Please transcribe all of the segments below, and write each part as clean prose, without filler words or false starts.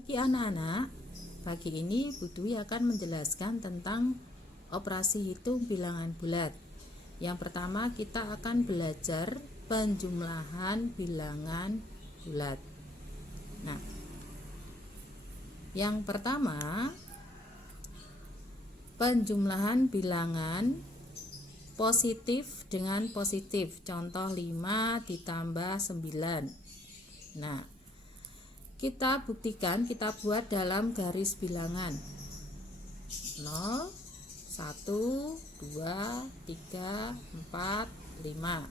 Pagi anak-anak, pagi ini Bu Dwi akan menjelaskan tentang operasi hitung bilangan bulat. Yang pertama kita akan belajar penjumlahan bilangan bulat. Nah, yang pertama penjumlahan bilangan positif dengan positif. Contoh 5 ditambah 9. Nah, kita buktikan, kita buat dalam garis bilangan 0, 1, 2, 3, 4, 5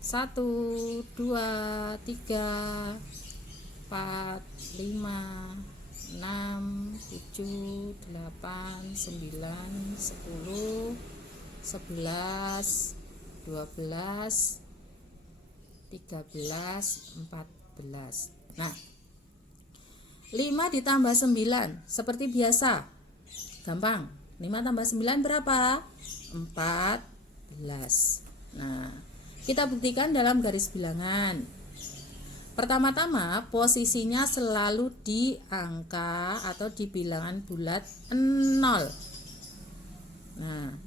1, 2, 3, 4, 5, 6, 7, 8, 9, 10, 11, 12, 13, 14. Nah, 5 ditambah 9 seperti biasa. Gampang. 5 tambah 9 berapa? 14. Nah, kita buktikan dalam garis bilangan. Pertama-tama posisinya selalu di angka atau di bilangan bulat 0. Nah,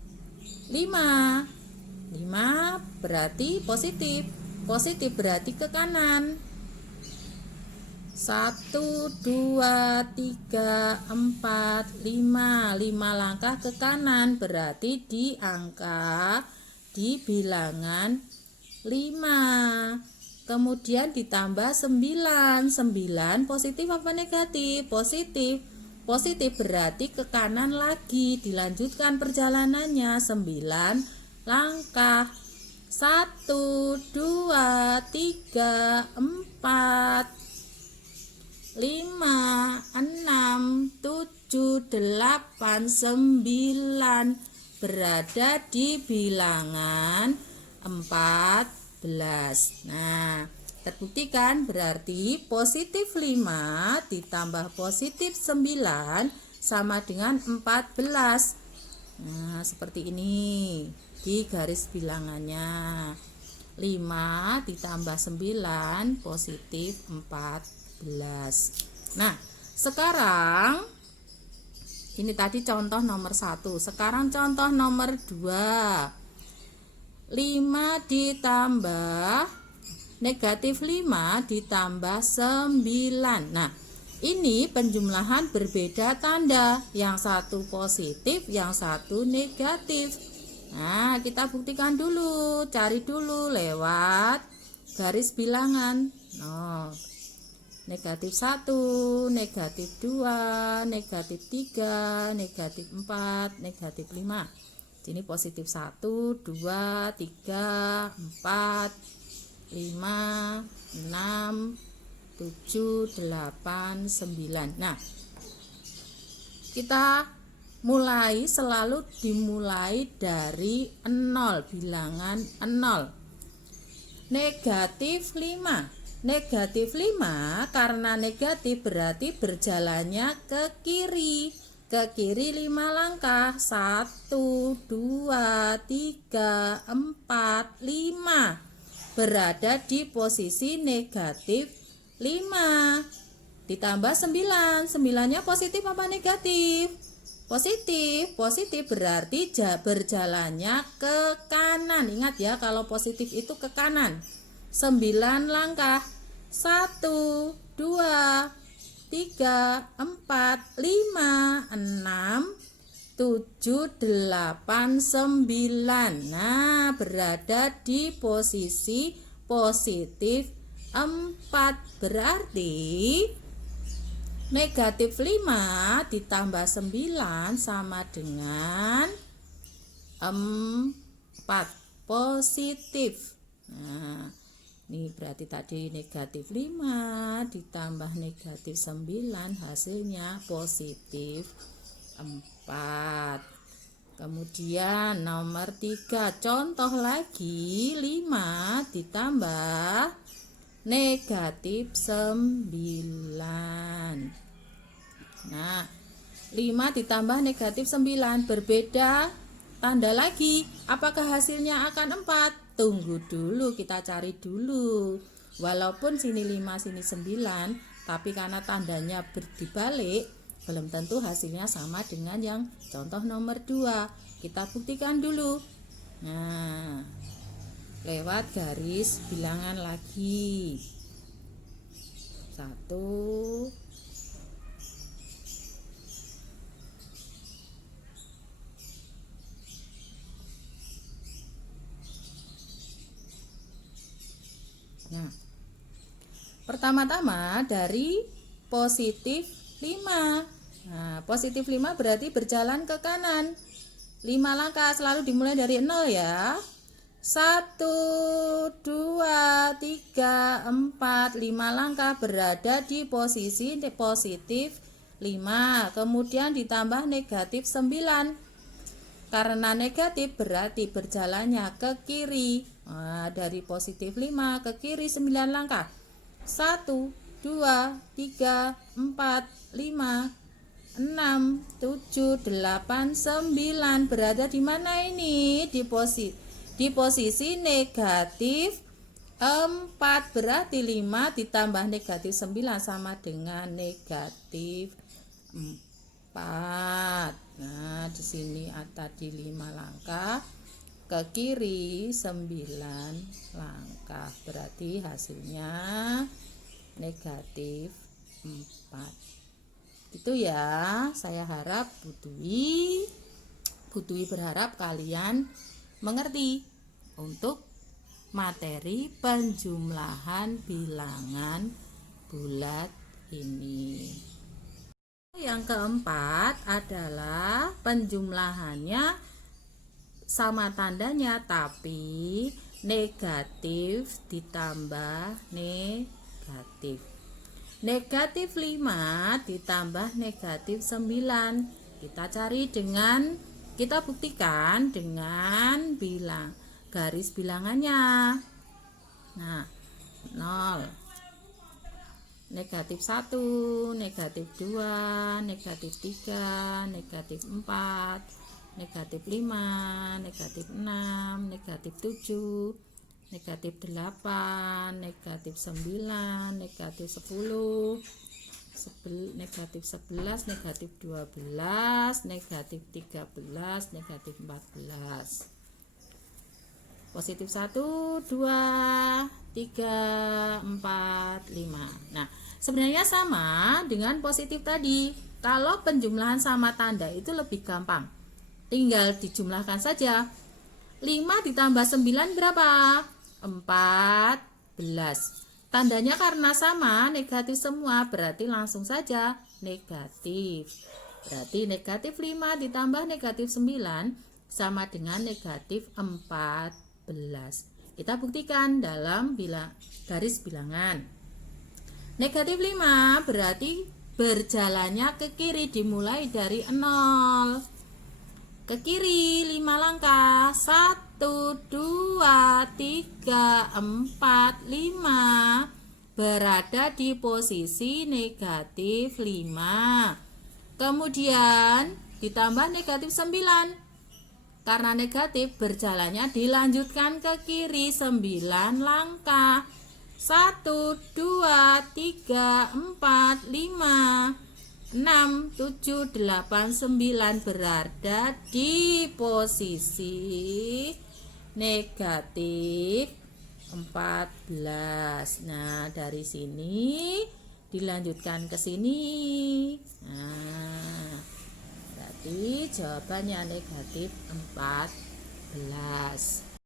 5 berarti positif. Positif berarti ke kanan. 1, 2, 3, 4, 5 langkah ke kanan berarti di angka di bilangan 5. Kemudian ditambah 9. 9 positif apa negatif? Positif. Positif berarti ke kanan lagi, dilanjutkan perjalanannya 9 langkah. 1, 2, 3, 4, 5, 6, 7, 8, 9 berada di bilangan 14. Nah, terbuktikan berarti positif 5 ditambah positif 9 sama dengan 14. Nah, seperti ini di garis bilangannya. 5 ditambah 9 positif 14. Nah, sekarang ini tadi contoh nomor 1. Sekarang contoh nomor 2. 5 ditambah negatif 5 ditambah 9. Nah, ini penjumlahan berbeda tanda. Yang satu positif, yang satu negatif. Nah, kita buktikan dulu. Cari dulu lewat garis bilangan. Negatif 1, negatif 2, negatif 3, negatif 4, negatif 5. Sini positif 1, 2, 3, 4, 5, 6, 7, 8, 9. Nah, kita mulai selalu dimulai dari 0, bilangan 0. Negatif 5. Negatif 5 karena negatif berarti berjalannya ke kiri. Ke kiri 5 langkah. 1, 2, 3, 4, 5. Berada di posisi negatif 5. Ditambah 9. 9-nya positif apa negatif? Positif. Positif berarti berjalannya ke kanan. Ingat ya, kalau positif itu ke kanan. 9 langkah. 1, 2, 3, 4, 5, 6, 7, 8, 9. Nah, berada di posisi positif 4. Berarti negatif 5 ditambah 9 sama dengan 4. Positif. Nah, ini berarti tadi negatif 5 ditambah negatif 9 hasilnya positif 4. Kemudian nomor 3, contoh lagi 5 ditambah negatif 9. Nah, 5 ditambah negatif 9 berbeda tanda lagi. Apakah hasilnya akan 4? Tunggu dulu, kita cari dulu. Walaupun sini 5, sini 9, Tapi karena tandanya dibalik, belum tentu hasilnya sama dengan yang contoh nomor 2. Kita buktikan dulu. Nah, lewat garis bilangan lagi. 1, nah, pertama-tama dari positif 5. Nah, positif 5 berarti berjalan ke kanan. 5 langkah selalu dimulai dari 0 ya. 1, 2, 3, 4, 5 langkah berada di posisi positif 5. Kemudian ditambah negatif 9. Karena negatif berarti berjalannya ke kiri. Nah, dari positif 5 ke kiri 9 langkah. 1, 2, 3, 4, 5, 6, 7, 8, 9. Berada di mana ini? Di posisi negatif 4. Berarti 5 ditambah negatif 9 sama dengan negatif 4. Nah, di sini tadi 5 langkah, ke kiri 9 langkah. Berarti hasilnya negatif 4. Itu ya, saya harap Butwi berharap kalian mengerti untuk materi penjumlahan bilangan bulat ini. Yang keempat adalah penjumlahannya sama tandanya tapi negatif ditambah negatif. Negatif 5 ditambah negatif 9. Kita buktikan dengan garis bilangannya. Nah, 0, negatif 1, negatif 2, negatif 3, negatif 4, negatif 5, negatif 6, negatif 7, negatif 8, negatif 9, negatif 10, negatif 11, negatif 12, negatif 13, negatif 14. Positif 1, 2, 3, 4, 5. Nah, sebenarnya sama dengan positif tadi. Kalau penjumlahan sama tanda itu lebih gampang. Tinggal dijumlahkan saja. 5 ditambah 9 berapa? 14. Tandanya karena sama, negatif semua, berarti langsung saja negatif. Berarti negatif 5 ditambah negatif 9 sama dengan negatif 14. Kita buktikan dalam garis bilangan. Negatif 5 berarti berjalannya ke kiri dimulai dari 0. Ke kiri 5 langkah. 1, 2, 3, 4, 5. Berada di posisi negatif 5. Kemudian ditambah negatif 9. Karena negatif berjalannya dilanjutkan ke kiri 9 langkah. 1, 2, 3, 4, 5, 6, 7, 8, 9 berada di posisi negatif 14. Nah, dari sini dilanjutkan ke sini. Nah, berarti jawabannya negatif 14.